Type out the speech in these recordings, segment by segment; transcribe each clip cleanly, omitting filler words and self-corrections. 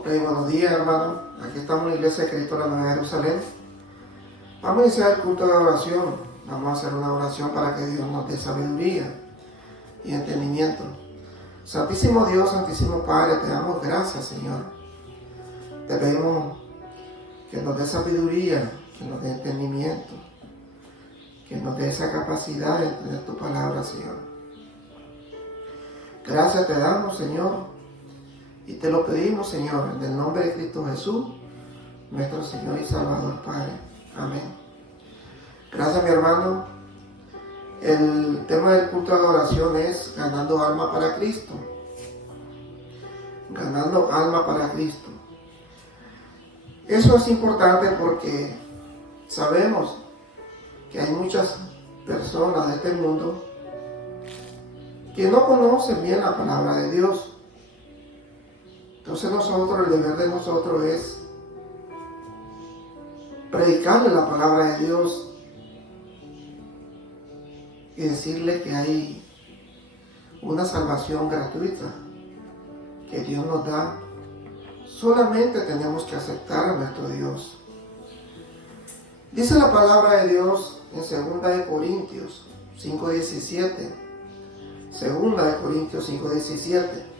Ok, buenos días, hermano. Aquí estamos en la Iglesia de Cristo de la Nueva Jerusalén. Vamos a iniciar el culto de oración. Vamos a hacer una oración para que Dios nos dé sabiduría y entendimiento. Santísimo Dios, Santísimo Padre, te damos gracias, Señor. Te pedimos que nos dé sabiduría, que nos dé entendimiento, que nos dé esa capacidad de entender tu palabra, Señor. Gracias te damos, Señor. Y te lo pedimos, Señor, en el nombre de Cristo Jesús, nuestro Señor y Salvador, Padre. Amén. Gracias, mi hermano. El tema del culto de adoración es ganando alma para Cristo. Ganando alma para Cristo. Eso es importante porque sabemos que hay muchas personas de este mundo que no conocen bien la palabra de Dios. Entonces el deber de nosotros es predicarle la palabra de Dios y decirle que hay una salvación gratuita que Dios nos da. Solamente tenemos que aceptar a nuestro Dios. Dice la palabra de Dios en 2 Corintios 5:17. 2 Corintios 5:17.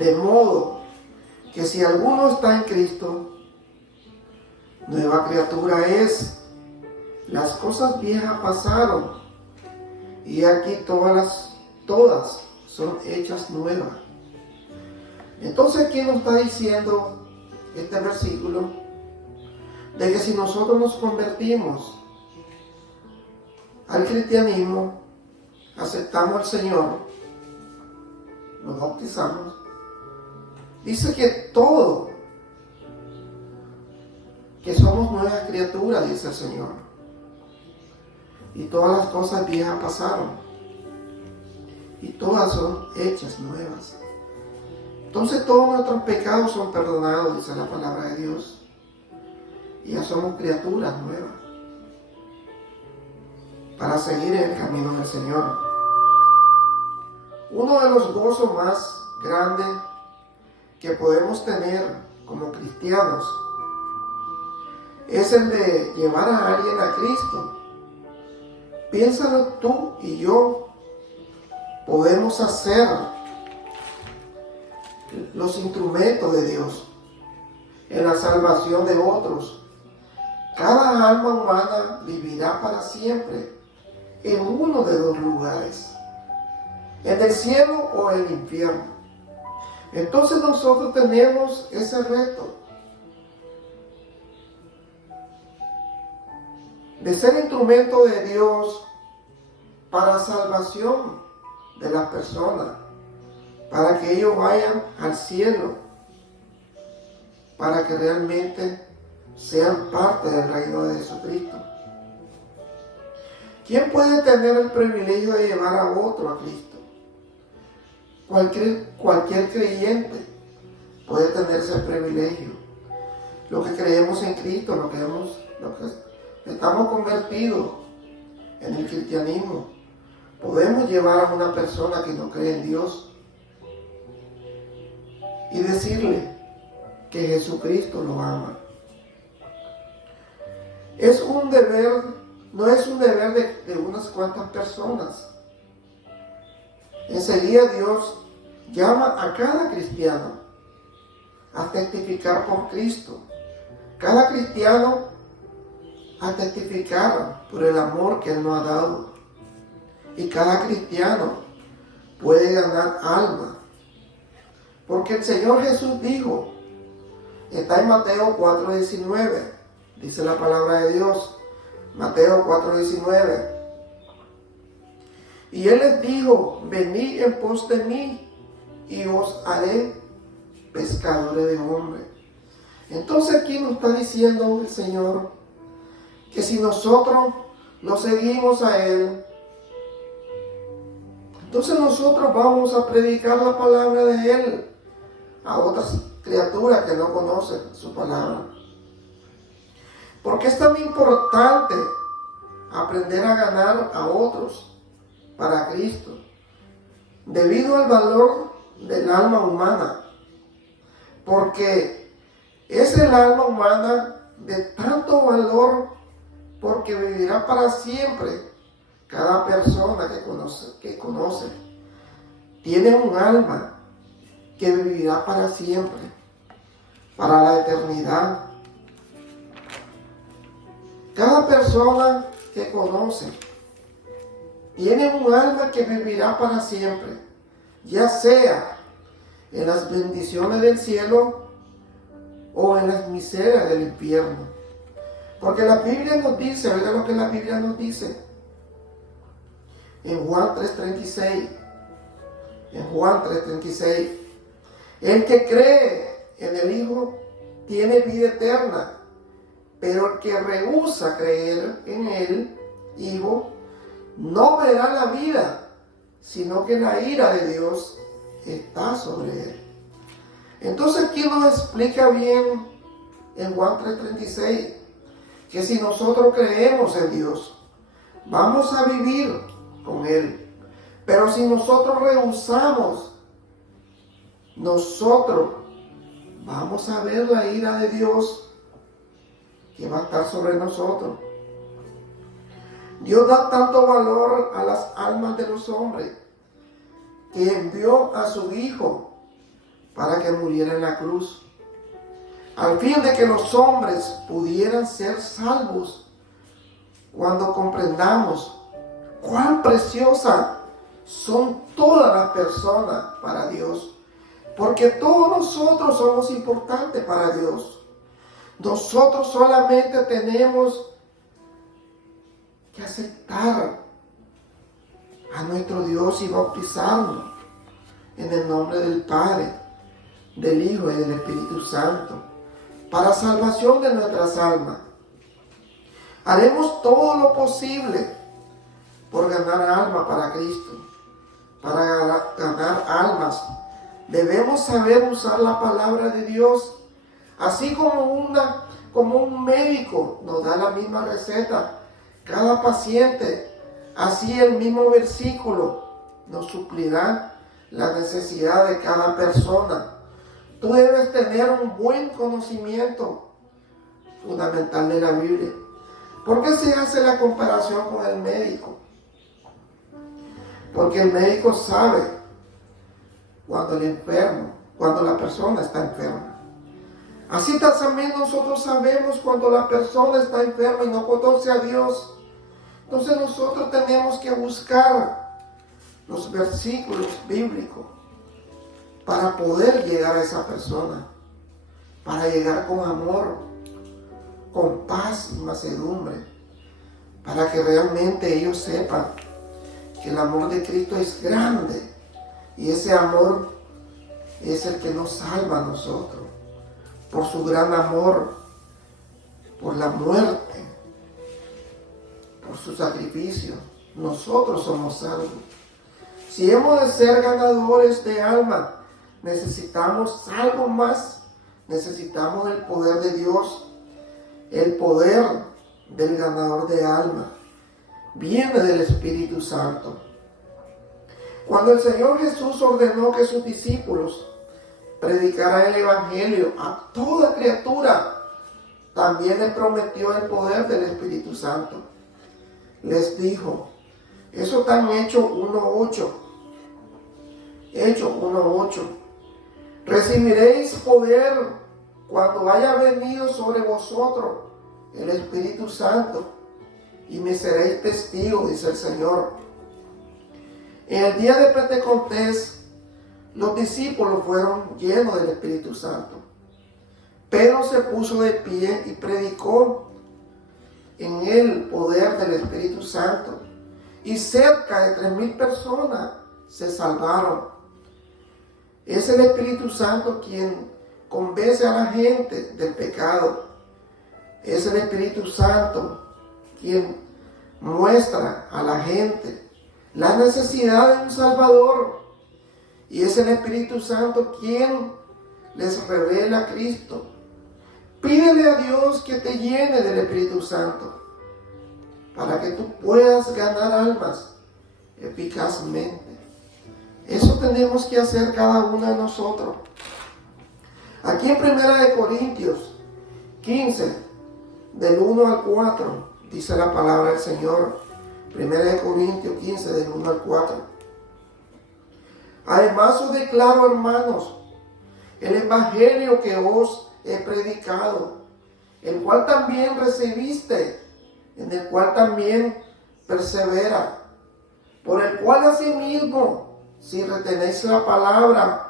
De modo que si alguno está en Cristo, nueva criatura es. Las cosas viejas pasaron y aquí todas son hechas nuevas. Entonces, ¿quién nos está diciendo este versículo? De que si nosotros nos convertimos al cristianismo, aceptamos al Señor, nos bautizamos, dice que que somos nuevas criaturas, dice el Señor. Y todas las cosas viejas pasaron. Y todas son hechas nuevas. Entonces todos nuestros pecados son perdonados, dice la palabra de Dios. Y ya somos criaturas nuevas. Para seguir en el camino del Señor. Uno de los gozos más grandes que podemos tener como cristianos es el de llevar a alguien a Cristo. Piénsalo, tú y yo podemos hacer los instrumentos de Dios en la salvación de otros. Cada alma humana vivirá para siempre en uno de dos lugares, en el cielo o en el infierno. Entonces nosotros tenemos ese reto de ser instrumento de Dios para salvación de las personas, para que ellos vayan al cielo, para que realmente sean parte del reino de Jesucristo. ¿Quién puede tener el privilegio de llevar a otro a Cristo? Cualquier creyente puede tener ese privilegio. Los que creemos en Cristo, los que estamos convertidos en el cristianismo, podemos llevar a una persona que no cree en Dios y decirle que Jesucristo lo ama. Es un deber, no es un deber de unas cuantas personas. Enseguida Dios llama a cada cristiano a testificar por Cristo. Cada cristiano a testificar por el amor que Él nos ha dado. Y cada cristiano puede ganar alma. Porque el Señor Jesús dijo, está en Mateo 4:19, dice la palabra de Dios, Mateo 4:19. Y Él les dijo, venid en pos de mí y os haré pescadores de hombres. Entonces aquí nos está diciendo el Señor que si nosotros lo seguimos a Él, entonces nosotros vamos a predicar la palabra de Él a otras criaturas que no conocen su palabra. Porque es tan importante aprender a ganar a otros para Cristo, debido al valor del alma humana. porque es el alma humana de tanto valor, porque vivirá para siempre. Cada persona que conoce tiene un alma que vivirá para siempre, para la eternidad. Cada persona que conoce tiene un alma que vivirá para siempre, ya sea en las bendiciones del cielo o en las miserias del infierno. Porque la Biblia nos dice, oiga lo que la Biblia nos dice en Juan 3:36. En Juan 3:36, el que cree en el Hijo tiene vida eterna, pero el que rehúsa creer en el Hijo no verá la vida, sino que la ira de Dios está sobre él. Entonces aquí nos explica bien en Juan 3:36 que si nosotros creemos en Dios, vamos a vivir con Él. Pero si nosotros rehusamos, nosotros vamos a ver la ira de Dios que va a estar sobre nosotros. Dios da tanto valor a las almas de los hombres que envió a su Hijo para que muriera en la cruz, al fin de que los hombres pudieran ser salvos. Cuando comprendamos cuán preciosa son todas las personas para Dios, porque todos nosotros somos importantes para Dios. Nosotros solamente tenemos que aceptar a nuestro Dios y bautizarnos en el nombre del Padre, del Hijo y del Espíritu Santo, para salvación de nuestras almas. Haremos todo lo posible por ganar almas para Cristo. Para ganar almas debemos saber usar la palabra de Dios, así como un médico nos da la misma receta. Cada paciente, así el mismo versículo nos suplirá la necesidad de cada persona. Tú debes tener un buen conocimiento fundamental de la Biblia. ¿Por qué se hace la comparación con el médico? Porque el médico sabe cuando la persona está enferma. Así también nosotros sabemos cuando la persona está enferma y no conoce a Dios. Entonces nosotros tenemos que buscar los versículos bíblicos para poder llegar a esa persona, para llegar con amor, con paz y mansedumbre, para que realmente ellos sepan que el amor de Cristo es grande y ese amor es el que nos salva a nosotros, por su gran amor, por la muerte, por su sacrificio. Nosotros somos salvos. Si hemos de ser ganadores de alma, necesitamos algo más. Necesitamos el poder de Dios. El poder del ganador de alma viene del Espíritu Santo. Cuando el Señor Jesús ordenó que sus discípulos predicaran el Evangelio a toda criatura, también les prometió el poder del Espíritu Santo. Les dijo, eso está en Hechos 1:8. Hechos 1:8. Recibiréis poder cuando haya venido sobre vosotros el Espíritu Santo y me seréis testigos, dice el Señor. En el día de Pentecostés, los discípulos fueron llenos del Espíritu Santo. Pedro se puso de pie y predicó en el poder del Espíritu Santo. Y cerca de 3,000 personas se salvaron. Es el Espíritu Santo quien convence a la gente del pecado. Es el Espíritu Santo quien muestra a la gente la necesidad de un Salvador. Y es el Espíritu Santo quien les revela a Cristo. Pídele a Dios que te llene del Espíritu Santo para que tú puedas ganar almas eficazmente. Eso tenemos que hacer cada uno de nosotros. Aquí en 1 Corintios 15, del 1 al 4, dice la palabra del Señor. 1 Corintios 15, del 1 al 4. Además os declaro, hermanos, el evangelio que os he predicado, el cual también recibiste, en el cual también persevera, por el cual asimismo, si retenéis la palabra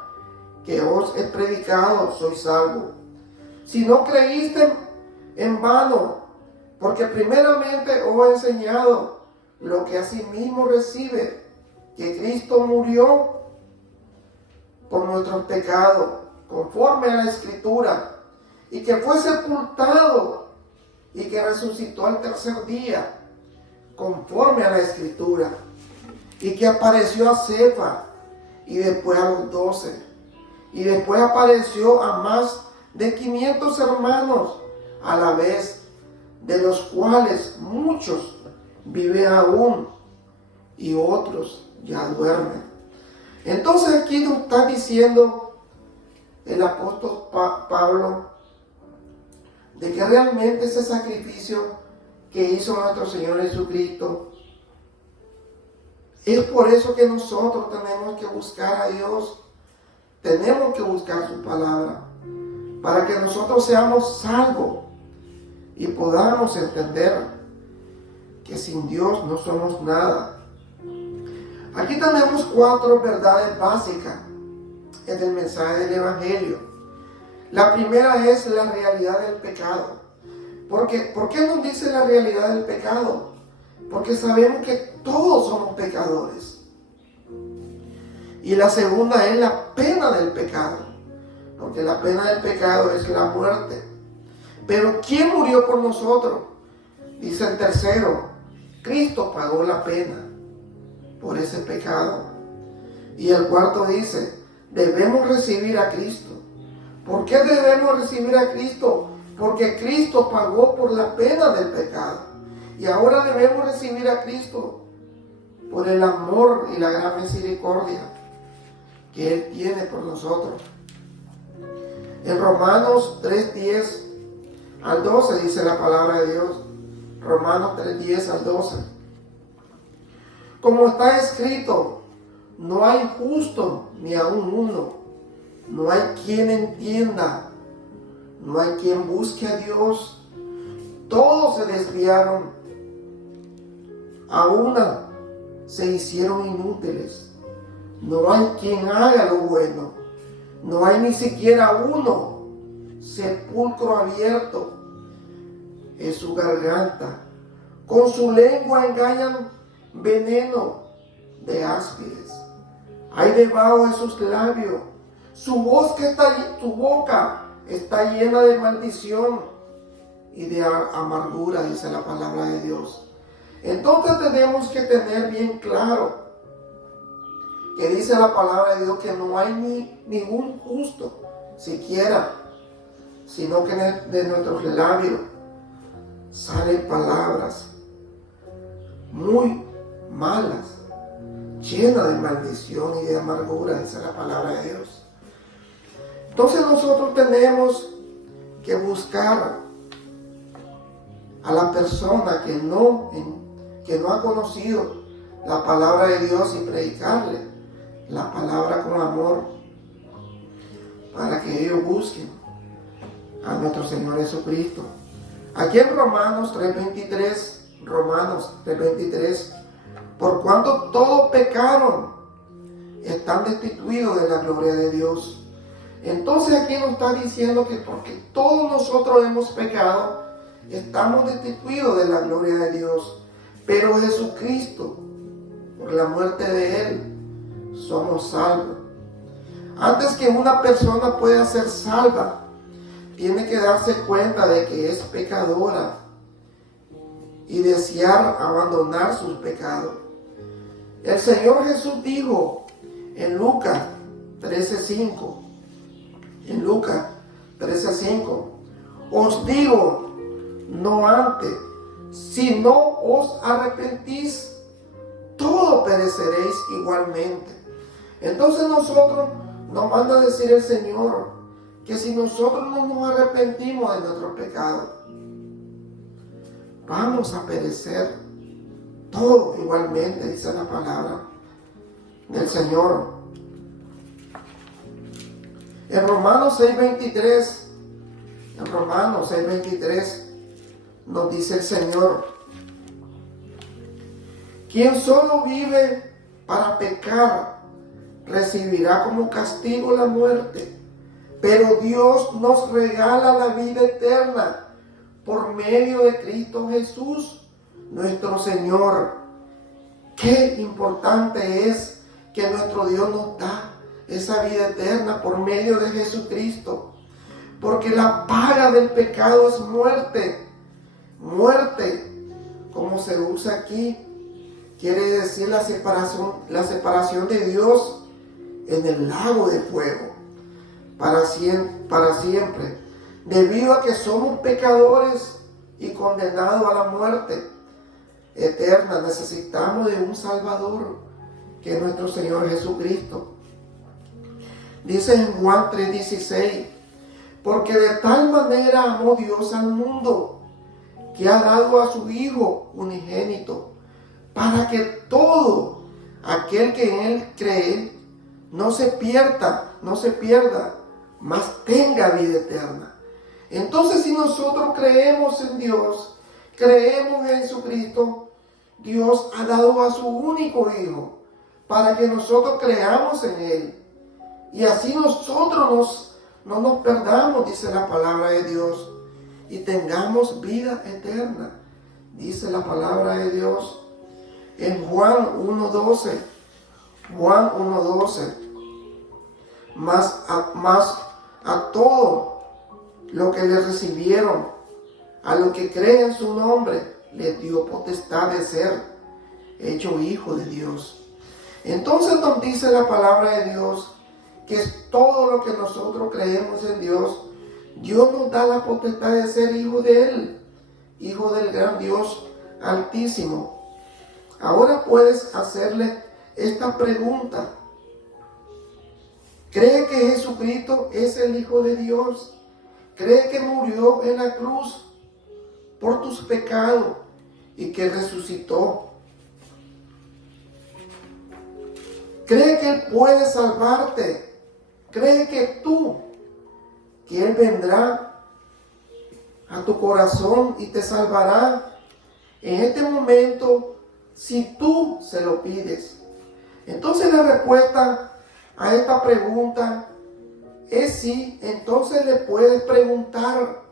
que os he predicado, sois salvos. Si no creíste, en vano, porque primeramente os he enseñado lo que asimismo recibe, que Cristo murió por nuestros pecados, conforme a la Escritura, y que fue sepultado y que resucitó al tercer día, conforme a la Escritura, y que apareció a Cefas y después a los 12, y después apareció a más de 500 hermanos a la vez, de los cuales muchos viven aún y otros ya duermen. Entonces aquí nos está diciendo el apóstol Pablo de que realmente ese sacrificio que hizo nuestro Señor Jesucristo, es por eso que nosotros tenemos que buscar a Dios, tenemos que buscar su palabra, para que nosotros seamos salvos y podamos entender que sin Dios no somos nada. Aquí tenemos 4 verdades básicas en el mensaje del Evangelio. La primera es la realidad del pecado. ¿Por qué nos dice la realidad del pecado? Porque sabemos que todos somos pecadores. Y la segunda es la pena del pecado. Porque la pena del pecado es la muerte. Pero ¿quién murió por nosotros? Dice el tercero, Cristo pagó la pena por ese pecado. Y el cuarto dice, debemos recibir a Cristo. ¿Por qué debemos recibir a Cristo? Porque Cristo pagó por la pena del pecado. Y ahora debemos recibir a Cristo por el amor y la gran misericordia que Él tiene por nosotros. En Romanos 3:10 al 12 dice la palabra de Dios. Romanos 3:10 al 12. Como está escrito, no hay justo ni aun uno. No hay quien entienda. No hay quien busque a Dios. Todos se desviaron. A una se hicieron inútiles. No hay quien haga lo bueno. No hay ni siquiera uno. Sepulcro abierto es su garganta. Con su lengua engañan veneno de áspides. Hay debajo de sus labios. Su boca está llena de maldición y de amargura, dice la palabra de Dios. Entonces tenemos que tener bien claro que dice la palabra de Dios que no hay ningún justo siquiera, sino que de nuestros labios salen palabras muy malas, llenas de maldición y de amargura, dice la palabra de Dios. Entonces nosotros tenemos que buscar a la persona que no ha conocido la palabra de Dios y predicarle la palabra con amor, para que ellos busquen a nuestro Señor Jesucristo. Aquí en Romanos 3:23, por cuanto todos pecaron, están destituidos de la gloria de Dios. Entonces aquí nos está diciendo que porque todos nosotros hemos pecado, estamos destituidos de la gloria de Dios. Pero Jesucristo, por la muerte de Él, somos salvos. Antes que una persona pueda ser salva, tiene que darse cuenta de que es pecadora y desear abandonar sus pecados. El Señor Jesús dijo en Lucas 13:5, os digo, no antes, si no os arrepentís, todos pereceréis igualmente. Entonces nosotros nos manda a decir el Señor que si nosotros no nos arrepentimos de nuestros pecados, vamos a perecer todos igualmente, dice la palabra del Señor. En Romanos 6:23 nos dice el Señor: quien solo vive para pecar recibirá como castigo la muerte, pero Dios nos regala la vida eterna por medio de Cristo Jesús, nuestro Señor. Qué importante es que nuestro Dios nos da esa vida eterna por medio de Jesucristo, porque la paga del pecado es muerte. Muerte, como se usa aquí, quiere decir la separación de Dios en el lago de fuego para siempre, debido a que somos pecadores y condenados a la muerte eterna. Necesitamos de un Salvador, que es nuestro Señor Jesucristo. Dice en Juan 3:16: porque de tal manera amó Dios al mundo, que ha dado a su Hijo unigénito, para que todo aquel que en Él cree no se pierda, mas tenga vida eterna. Entonces, si nosotros creemos en Dios, creemos en Jesucristo, Dios ha dado a su único Hijo para que nosotros creamos en Él. Y así nosotros no nos perdamos, dice la palabra de Dios, y tengamos vida eterna, dice la palabra de Dios. En Juan 1:12, más a todos los que le recibieron, a los que creen en su nombre, les dio potestad de ser hecho hijo de Dios. Entonces nos dice la palabra de Dios que es todo lo que nosotros creemos en Dios. Dios nos da la potestad de ser hijo de Él, hijo del gran Dios Altísimo. Ahora puedes hacerle esta pregunta: ¿cree que Jesucristo es el Hijo de Dios? ¿Cree que murió en la cruz por tus pecados y que resucitó? ¿Cree que Él puede salvarte? ¿Cree que Él vendrá a tu corazón y te salvará en este momento si tú se lo pides? Entonces la respuesta a esta pregunta es sí. Entonces le puedes preguntar: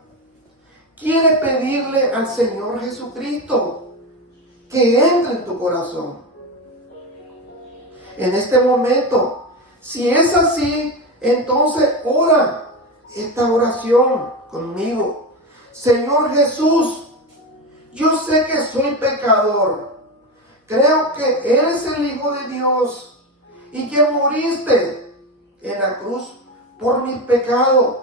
¿quieres pedirle al Señor Jesucristo que entre en tu corazón en este momento? Si es así, entonces ora esta oración conmigo: Señor Jesús, yo sé que soy pecador. Creo que eres el Hijo de Dios y que moriste en la cruz por mis pecados.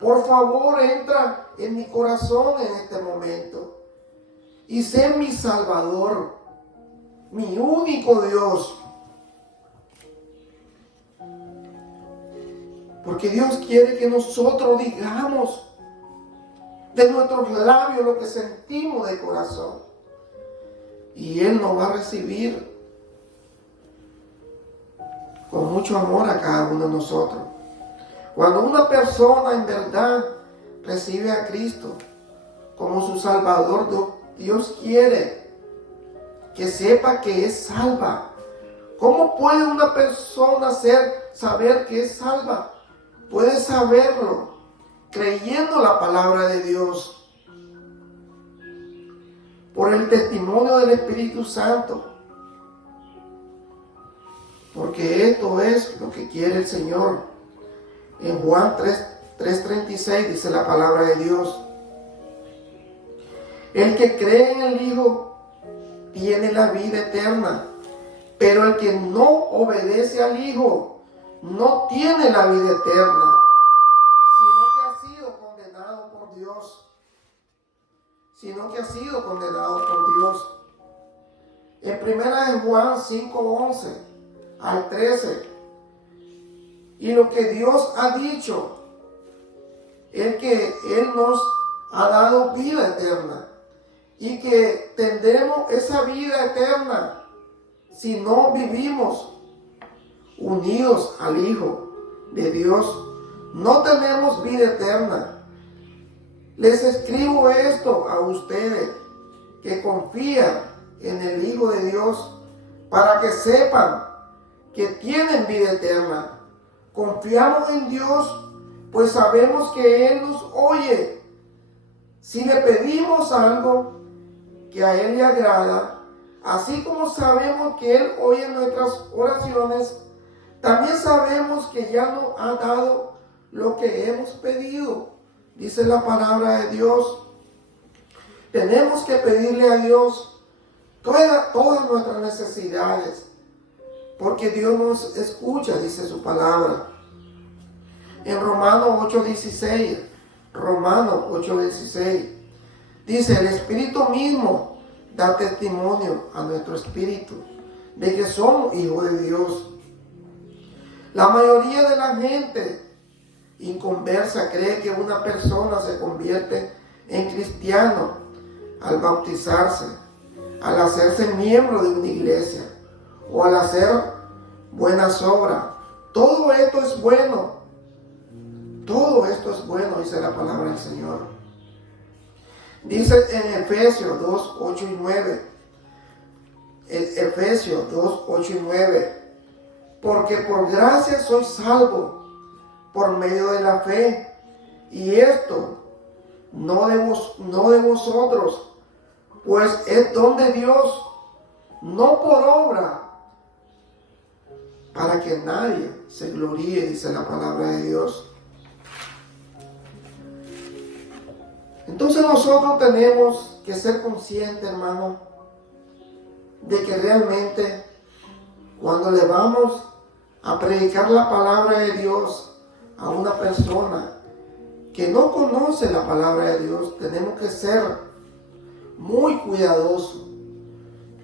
Por favor, entra en mi corazón en este momento y sé mi Salvador, mi único Dios. Porque Dios quiere que nosotros digamos de nuestros labios lo que sentimos de corazón. Y Él nos va a recibir con mucho amor a cada uno de nosotros. Cuando una persona en verdad recibe a Cristo como su Salvador, Dios quiere que sepa que es salva. ¿Cómo puede una persona saber que es salva? Puede saberlo creyendo la palabra de Dios, por el testimonio del Espíritu Santo. Porque esto es lo que quiere el Señor. En Juan 3:36 dice la palabra de Dios: el que cree en el Hijo tiene la vida eterna, pero el que no obedece al Hijo no tiene la vida eterna, sino que ha sido condenado por Dios. En 1 Juan 5:11 al 13: y lo que Dios ha dicho, es que Él nos ha dado vida eterna y que tendremos esa vida eterna si no vivimos unidos al Hijo de Dios. No tenemos vida eterna. Les escribo esto a ustedes que confían en el Hijo de Dios para que sepan que tienen vida eterna. Confiamos en Dios, pues sabemos que Él nos oye. Si le pedimos algo que a Él le agrada, así como sabemos que Él oye nuestras oraciones, también sabemos que ya nos ha dado lo que hemos pedido. Dice la palabra de Dios. Tenemos que pedirle a Dios todas nuestras necesidades, porque Dios nos escucha, dice su palabra. En Romanos 8:16, Romanos 8:16, dice: el Espíritu mismo da testimonio a nuestro espíritu de que somos hijos de Dios. La mayoría de la gente inconversa cree que una persona se convierte en cristiano al bautizarse, al hacerse miembro de una iglesia o al hacer buenas obras. Todo esto es bueno. Todo esto es bueno, dice la palabra del Señor. Dice en Efesios 2, 8 y 9. Efesios 2, 8 y 9. Porque por gracia sois salvos por medio de la fe. Y esto no de vosotros, pues es don de Dios, no por obra, para que nadie se gloríe, dice la palabra de Dios. Entonces nosotros tenemos que ser conscientes, hermano, de que realmente cuando le vamos a predicar la palabra de Dios a una persona que no conoce la palabra de Dios, tenemos que ser muy cuidadosos.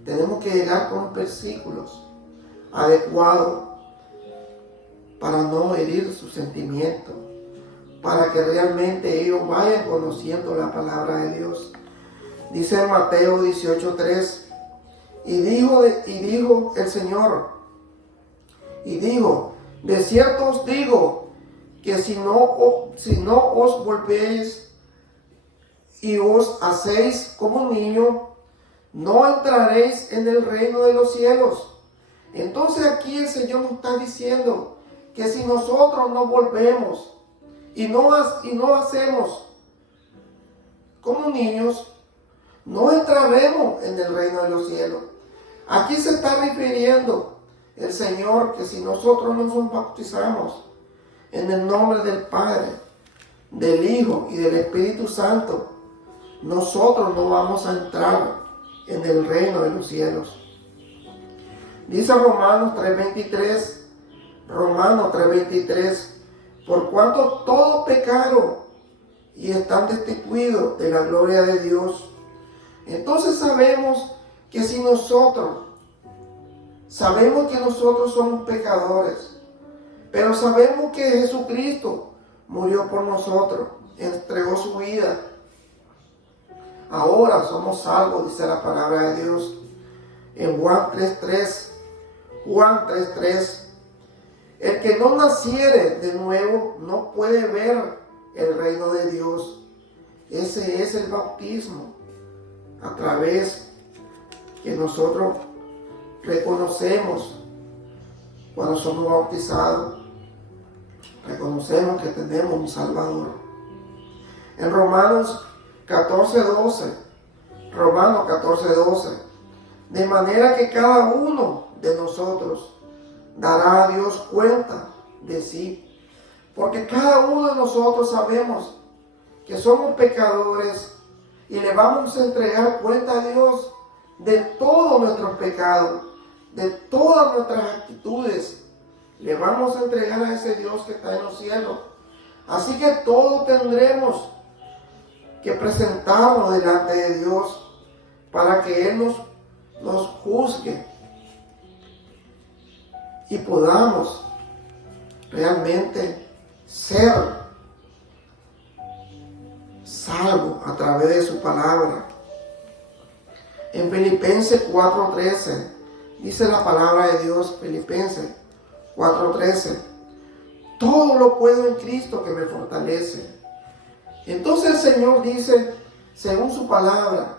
Tenemos que llegar con versículos adecuados para no herir sus sentimientos, para que realmente ellos vayan conociendo la palabra de Dios. Dice en Mateo 18:3, y dijo el Señor, de cierto os digo, que si no os volvéis y os hacéis como un niño, no entraréis en el reino de los cielos. Entonces aquí el Señor nos está diciendo que si nosotros no volvemos y no hacemos como niños, no entraremos en el reino de los cielos. Aquí se está refiriendo el Señor que si nosotros no nos bautizamos en el nombre del Padre, del Hijo y del Espíritu Santo, nosotros no vamos a entrar en el reino de los cielos. Dice Romanos 3:23, por cuanto todos pecaron y están destituidos de la gloria de Dios. Entonces sabemos que nosotros somos pecadores, pero sabemos que Jesucristo murió por nosotros, entregó su vida. Ahora somos salvos, dice la palabra de Dios. En Juan 3:3, el que no naciere de nuevo no puede ver el reino de Dios. Ese es el bautismo, a través que nosotros reconocemos cuando somos bautizados. Reconocemos que tenemos un Salvador. En Romanos 14:12, de manera que cada uno de nosotros dará a Dios cuenta de sí, porque cada uno de nosotros sabemos que somos pecadores y le vamos a entregar cuenta a Dios de todos nuestros pecados, de todas nuestras actitudes. Le vamos a entregar a ese Dios que está en los cielos. Así que todos tendremos que presentarnos delante de Dios para que Él nos juzgue y podamos realmente ser salvo a través de su palabra. En Filipenses 4:13 dice la palabra de Dios, Filipenses 4:13, todo lo puedo en Cristo que me fortalece. Entonces el Señor dice, según su palabra,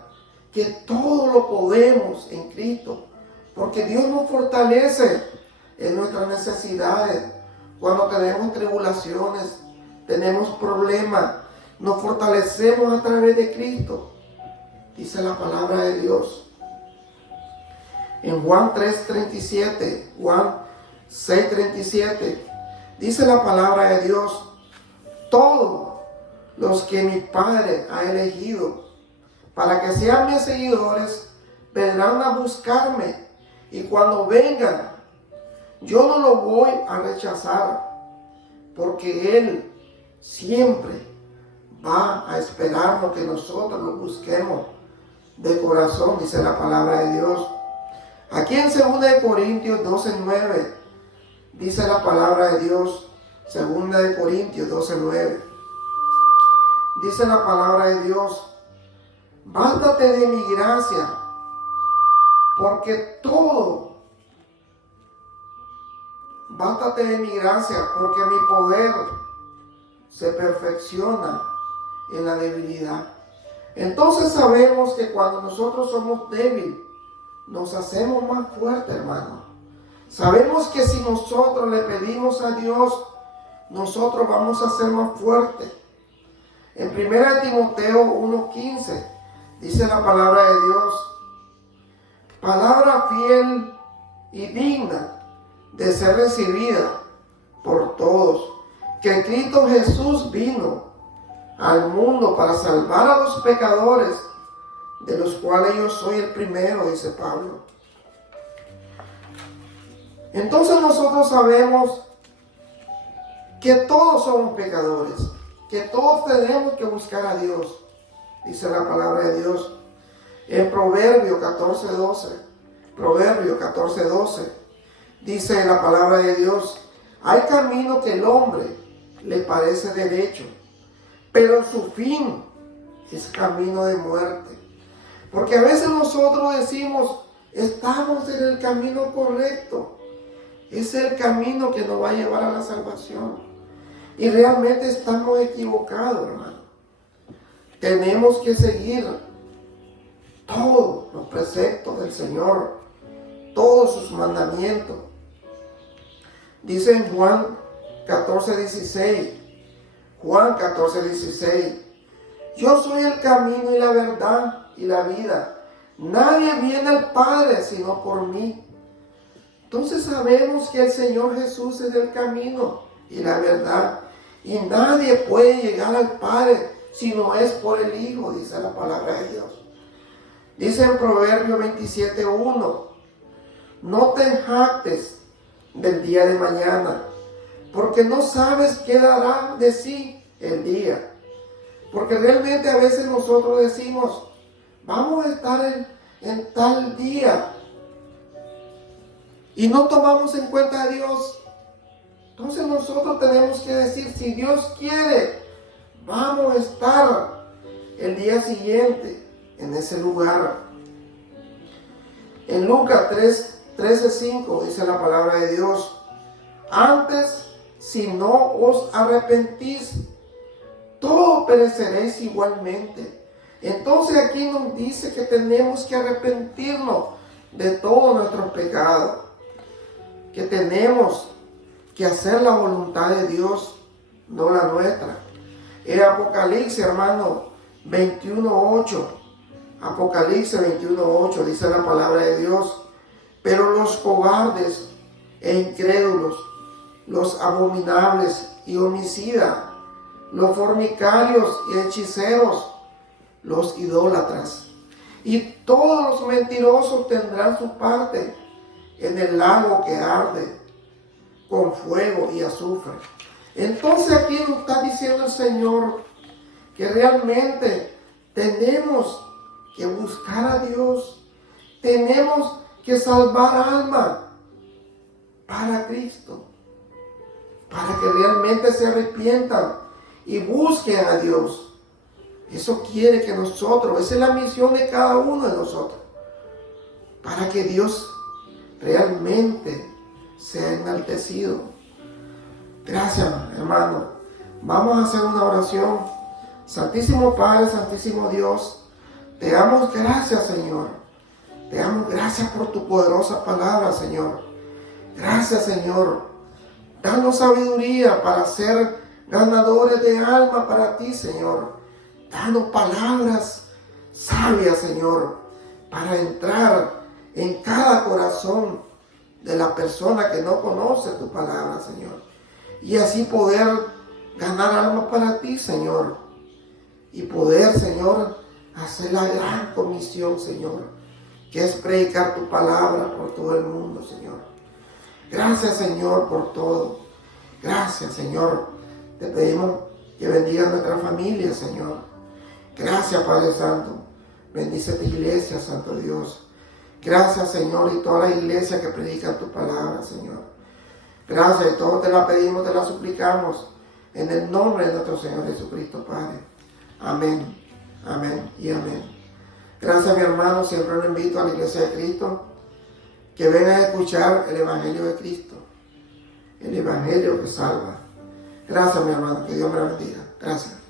que todo lo podemos en Cristo, porque Dios nos fortalece en nuestras necesidades. Cuando tenemos tribulaciones, tenemos problemas, nos fortalecemos a través de Cristo, dice la palabra de Dios. En Juan 3:37, Juan 6:37, dice la palabra de Dios, todos los que mi Padre ha elegido para que sean mis seguidores, vendrán a buscarme, y cuando vengan, yo no lo voy a rechazar, porque Él siempre va a esperarnos que nosotros lo busquemos de corazón, dice la palabra de Dios. Aquí en 2 Corintios 12:9 dice la palabra de Dios, 2 Corintios 12:9, dice la palabra de Dios, bástate de mi gracia, porque bástate de mi gracia, porque mi poder se perfecciona en la debilidad. Entonces sabemos que cuando nosotros somos débiles, nos hacemos más fuertes, hermano. Sabemos que si nosotros le pedimos a Dios, nosotros vamos a ser más fuertes. En 1 Timoteo 1:15 dice la palabra de Dios, palabra fiel y digna de ser recibida por todos, que Cristo Jesús vino al mundo para salvar a los pecadores, de los cuales yo soy el primero, dice Pablo. Entonces nosotros sabemos que todos somos pecadores, que todos tenemos que buscar a Dios, dice la palabra de Dios. En Proverbio 14:12, dice la palabra de Dios, hay camino que el hombre le parece derecho, pero su fin es camino de muerte. Porque a veces nosotros decimos, estamos en el camino correcto, es el camino que nos va a llevar a la salvación. Y realmente estamos equivocados, hermano. Tenemos que seguir todos los preceptos del Señor, todos sus mandamientos. Dice en Juan 14:16, yo soy el camino y la verdad y la vida. Nadie viene al Padre sino por mí. Entonces sabemos que el Señor Jesús es el camino y la verdad. Y nadie puede llegar al Padre si no es por el Hijo, dice la palabra de Dios. Dice en Proverbio 27:1, no te jactes del día de mañana, porque no sabes qué dará de sí el día. Porque realmente a veces nosotros decimos, vamos a estar en tal día, y no tomamos en cuenta a Dios. Entonces nosotros tenemos que decir, si Dios quiere, vamos a estar el día siguiente en ese lugar. En Lucas 13:5 dice la palabra de Dios, antes, si no os arrepentís, todos pereceréis igualmente. Entonces aquí nos dice que tenemos que arrepentirnos de todos nuestros pecados, que tenemos que hacer la voluntad de Dios, no la nuestra. En Apocalipsis, hermano, 21:8, Apocalipsis 21:8 dice la palabra de Dios, pero los cobardes e incrédulos, los abominables y homicidas, los fornicarios y hechiceros, los idólatras y todos los mentirosos tendrán su parte en el lago que arde con fuego y azufre. Entonces aquí nos está diciendo el Señor que realmente tenemos que buscar a Dios, tenemos que salvar almas para Cristo, para que realmente se arrepientan y busquen a Dios. Eso quiere que nosotros, esa es la misión de cada uno de nosotros, para que Dios realmente sea enaltecido. Gracias, hermano. Vamos a hacer una oración. Santísimo Padre, Santísimo Dios, te damos gracias, Señor. Te damos gracias por tu poderosa palabra, Señor. Gracias, Señor. Danos sabiduría para ser ganadores de alma para ti, Señor. Danos palabras sabias, Señor, para entrar en cada corazón de la persona que no conoce tu palabra, Señor. Y así poder ganar alma para ti, Señor. Y poder, Señor, hacer la gran comisión, Señor, que es predicar tu palabra por todo el mundo, Señor. Gracias, Señor, por todo. Gracias, Señor. Te pedimos que bendiga nuestra familia, Señor. Gracias, Padre Santo. Bendice tu iglesia, Santo Dios. Gracias, Señor, y toda la iglesia que predica tu palabra, Señor. Gracias, y todo te la pedimos, te la suplicamos, en el nombre de nuestro Señor Jesucristo, Padre. Amén, amén y amén. Gracias, mi hermano. Siempre lo invito a la iglesia de Cristo, que vengan a escuchar el Evangelio de Cristo, el Evangelio que salva. Gracias, mi hermano. Que Dios me la bendiga. Gracias.